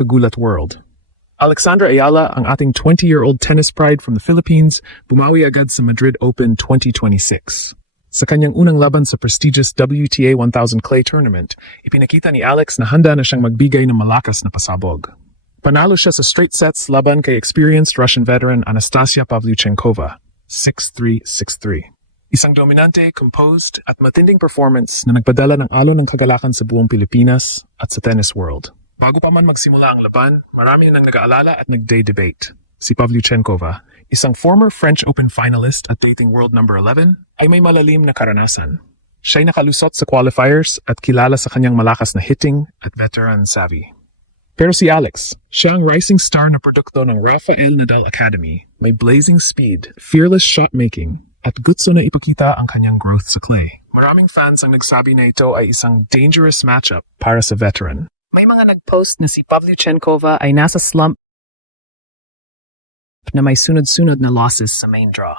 kagulat world. Alexandra Ayala, ang ating 20-year-old tennis pride from the Philippines, bumawi agad sa Madrid Open 2026. Sa kanyang unang laban sa prestigious WTA 1000 clay tournament, ipinakita ni Alex na handa na siyang magbigay ng malakas na pasabog. Panalo siya sa straight sets laban kay experienced Russian veteran Anastasia Pavlyuchenkova, 6-3, 6-3. Isang dominante, composed, at matinding performance na nagpadala ng alon ng kagalakan sa buong Pilipinas at sa tennis world. Bago pa man magsimula ang laban, marami nang nag-aalala at nag-day debate. Si Pavlyuchenkova, isang former French Open finalist at dating world number 11, ay may malalim na karanasan. Siya'y nakalusot sa qualifiers at kilala sa kanyang malakas na hitting at veteran savvy. Pero si Alex, siya ang rising star na produkto ng Rafael Nadal Academy, may blazing speed, fearless shot-making, at gusto na ipakita ang kanyang growth sa clay. Maraming fans ang nagsabi na ito ay isang dangerous matchup para sa veteran. May mga nag-post na si Pavlyuchenkova ay nasa slump na may sunod-sunod na losses sa main draw.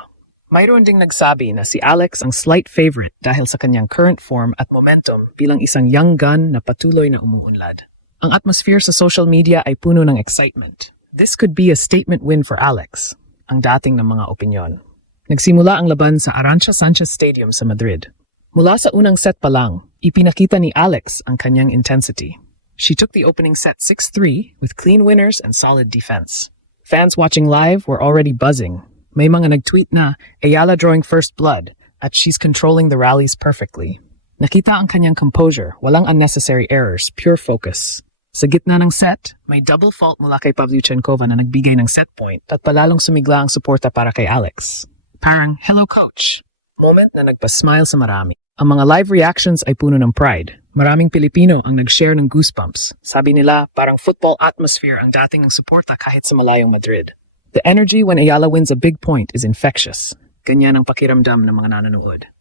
Mayroon ding nagsabi na si Alex ang slight favorite dahil sa kanyang current form at momentum bilang isang young gun na patuloy na umuunlad. Ang atmosphere sa social media ay puno ng excitement. This could be a statement win for Alex, ang dating ng mga opinyon. Nagsimula ang laban sa Arantxa Sanchez Stadium sa Madrid. Mula sa unang set pa lang, ipinakita ni Alex ang kanyang intensity. She took the opening set 6-3 with clean winners and solid defense. Fans watching live were already buzzing. May mga nag-tweet na Ayala drawing first blood at she's controlling the rallies perfectly. Nakita ang kanyang composure, walang unnecessary errors, pure focus. Sa gitna ng set, may double fault mula kay Pavlyuchenkova na nagbigay ng set point at palalong sumigla ang suporta para kay Alex. Parang, hello coach. Moment na nagpa-smile sa marami. Ang mga live reactions ay puno ng pride. Maraming Pilipino ang nag-share ng goosebumps. Sabi nila, parang football atmosphere ang dating ng suporta kahit sa malayong Madrid. The energy when Ayala wins a big point is infectious. Ganyan ang pakiramdam ng mga nanonood.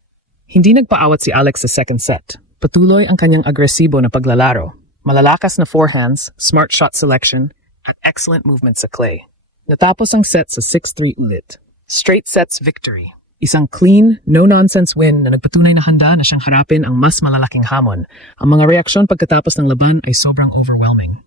Hindi nagpaawat si Alex sa second set. Patuloy ang kanyang agresibo na paglalaro. Malalakas na forehands, smart shot selection, at excellent movement sa clay. Natapos ang set sa 6-3 ulit. Straight sets victory. Isang clean, no-nonsense win na nagpatunay na handa na siyang harapin ang mas malalaking hamon. Ang mga reaksyon pagkatapos ng laban ay sobrang overwhelming.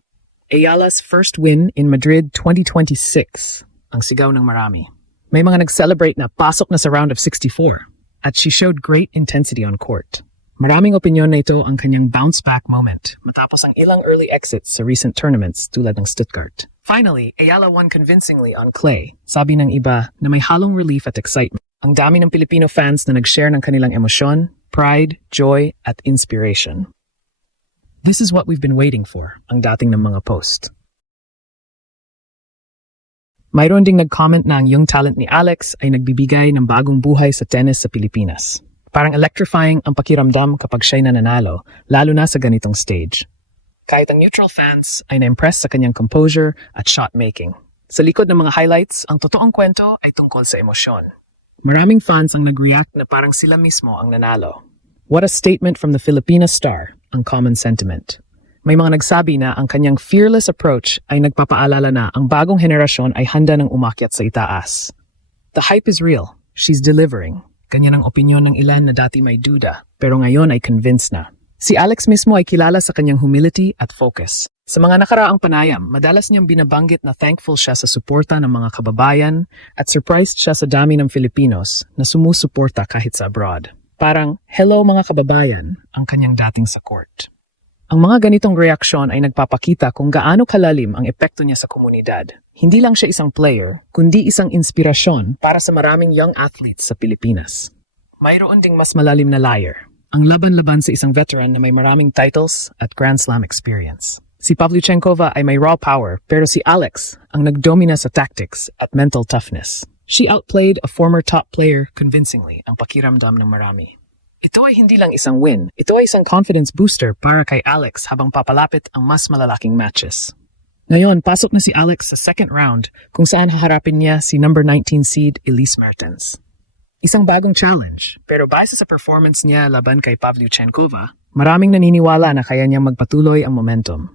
Ayala's first win in Madrid 2026. Ang sigaw ng marami. May mga nag-celebrate na pasok na sa round of 64 at she showed great intensity on court. Maraming opinyon na ito ang kanyang bounce-back moment matapos ang ilang early exits sa recent tournaments tulad ng Stuttgart. Finally, Ayala won convincingly on clay. Sabi ng iba na may halong relief at excitement. Ang dami ng Filipino fans na nag-share ng kanilang emosyon, pride, joy, at inspiration. This is what we've been waiting for, ang dating ng mga post. Mayroon ding nag-comment na ang young talent ni Alex ay nagbibigay ng bagong buhay sa tennis sa Pilipinas. Parang electrifying ang pakiramdam kapag siya'y nananalo, lalo na sa ganitong stage. Kahit ang neutral fans ay na-impress sa kanyang composure at shot-making. Sa likod ng mga highlights, ang totoong kwento ay tungkol sa emosyon. Maraming fans ang nag-react na parang sila mismo ang nanalo. What a statement from the Filipina star, ang common sentiment. May mga nagsabi na ang kanyang fearless approach ay nagpapaalala na ang bagong henerasyon ay handa ng umakyat sa itaas. The hype is real. She's delivering. Ganyan ang opinyon ng ilan na dati may duda, pero ngayon ay convinced na. Si Alex mismo ay kilala sa kanyang humility at focus. Sa mga nakaraang panayam, madalas niyang binabanggit na thankful siya sa suporta ng mga kababayan at surprised siya sa dami ng Filipinos na sumusuporta kahit sa abroad. Parang, hello mga kababayan, ang kanyang dating sa court. Ang mga ganitong reaksyon ay nagpapakita kung gaano kalalim ang epekto niya sa komunidad. Hindi lang siya isang player, kundi isang inspirasyon para sa maraming young athletes sa Pilipinas. Mayroon ding mas malalim na layer. Ang laban-laban sa isang veteran na may maraming titles at Grand Slam experience. Si Pavlyuchenkova ay may raw power, pero si Alex ang nagdomina sa tactics at mental toughness. She outplayed a former top player convincingly, ang pakiramdam ng marami. Ito ay hindi lang isang win, ito ay isang confidence booster para kay Alex habang papalapit ang mas malalaking matches. Ngayon, pasok na si Alex sa second round kung saan haharapin niya si number 19 seed Elise Mertens. Isang bagong challenge, pero base sa performance niya laban kay Pavlyuchenkova, maraming naniniwala na kaya niyang magpatuloy ang momentum.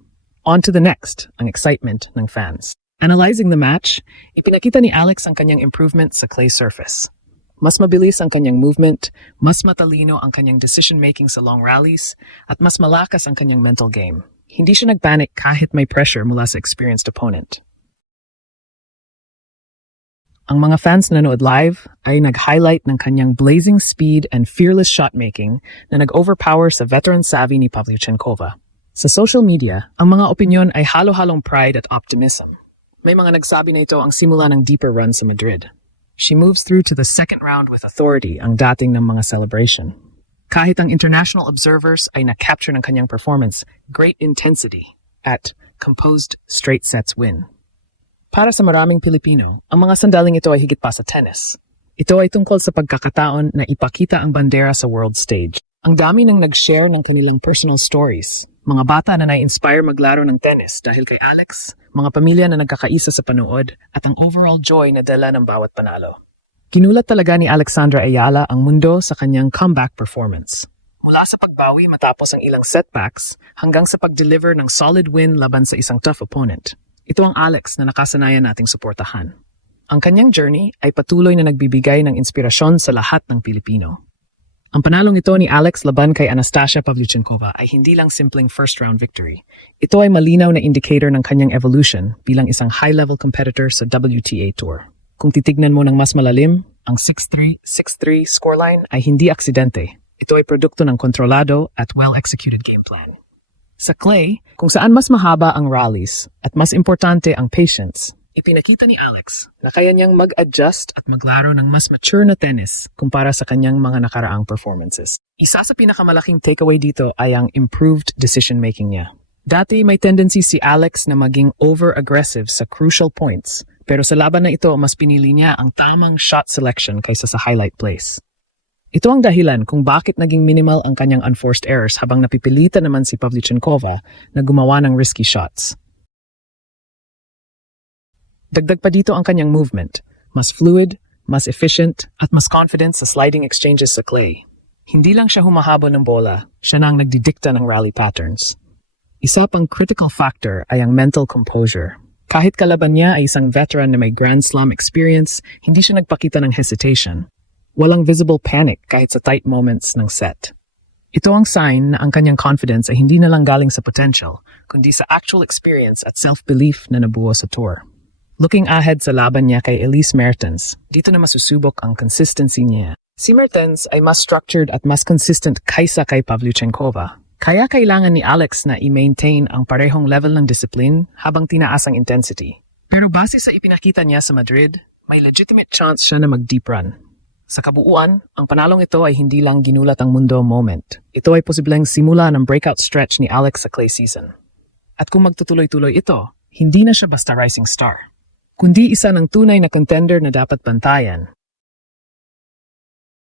On to the next, ang excitement ng fans. Analyzing the match, ipinakita ni Alex ang kanyang improvement sa clay surface. Mas mabilis ang kanyang movement, mas matalino ang kanyang decision-making sa long rallies, at mas malakas ang kanyang mental game. Hindi siya nagpanic kahit may pressure mula sa experienced opponent. Ang mga fans na nanood live ay nag-highlight ng kanyang blazing speed and fearless shot-making na nag-overpower sa veteran savvy ni Pavlyuchenkova. Sa social media, ang mga opinyon ay halo-halong pride at optimism. May mga nagsabi na ito ang simula ng deeper run sa Madrid. She moves through to the second round with authority ang dating ng mga celebration. Kahit ang international observers ay na-capture ng kanyang performance, great intensity at composed straight sets win. Para sa maraming Pilipino, ang mga sandaling ito ay higit pa sa tennis. Ito ay tungkol sa pagkakataon na ipakita ang bandera sa world stage. Ang dami nang nag-share ng kanilang personal stories. Mga bata na na-inspire maglaro ng tennis dahil kay Alex, mga pamilya na nagkakaisa sa panood, at ang overall joy na dala ng bawat panalo. Ginulat talaga ni Alexandra Ayala ang mundo sa kanyang comeback performance. Mula sa pagbawi matapos ang ilang setbacks hanggang sa pag-deliver ng solid win laban sa isang tough opponent. Ito ang Alex na nakasanayan nating suportahan. Ang kanyang journey ay patuloy na nagbibigay ng inspirasyon sa lahat ng Pilipino. Ang panalong ito ni Alex laban kay Anastasia Pavlyuchenkova ay hindi lang simpleng first-round victory. Ito ay malinaw na indicator ng kanyang evolution bilang isang high-level competitor sa WTA Tour. Kung titignan mo ng mas malalim, ang 6-3, 6-3 scoreline ay hindi aksidente. Ito ay produkto ng kontrolado at well-executed game plan. Sa clay, kung saan mas mahaba ang rallies at mas importante ang patience, ipinakita ni Alex na kaya niyang mag-adjust at maglaro ng mas mature na tennis kumpara sa kanyang mga nakaraang performances. Isa sa pinakamalaking takeaway dito ay ang improved decision-making niya. Dati may tendency si Alex na maging over-aggressive sa crucial points, pero sa laban na ito mas pinili niya ang tamang shot selection kaysa sa highlight plays. Ito ang dahilan kung bakit naging minimal ang kanyang unforced errors habang napipilitan naman si Pavlyuchenkova na gumawa ng risky shots. Dagdag pa dito ang kanyang movement, mas fluid, mas efficient, at mas confident sa sliding exchanges sa clay. Hindi lang siya humahabol ng bola, siya na ang nagdidikta ng rally patterns. Isa pang critical factor ay ang mental composure. Kahit kalaban niya ay isang veteran na may Grand Slam experience, hindi siya nagpakita ng hesitation. Walang visible panic kahit sa tight moments ng set. Ito ang sign na ang kanyang confidence ay hindi na lang galing sa potential, kundi sa actual experience at self-belief na nabuo sa tour. Looking ahead sa laban niya kay Elise Mertens, dito na masusubok ang consistency niya. Si Mertens ay mas structured at mas consistent kaysa kay Pavlyuchenkova. Kaya kailangan ni Alex na i-maintain ang parehong level ng discipline habang tinaas ang intensity. Pero base sa ipinakita niya sa Madrid, may legitimate chance siya na mag-deep run. Sa kabuuan, ang panalong ito ay hindi lang ginulat ang mundo moment. Ito ay posibleng simula ng breakout stretch ni Alex sa clay season. At kung magtutuloy-tuloy ito, hindi na siya basta rising star, kundi isa ng tunay na contender na dapat bantayan.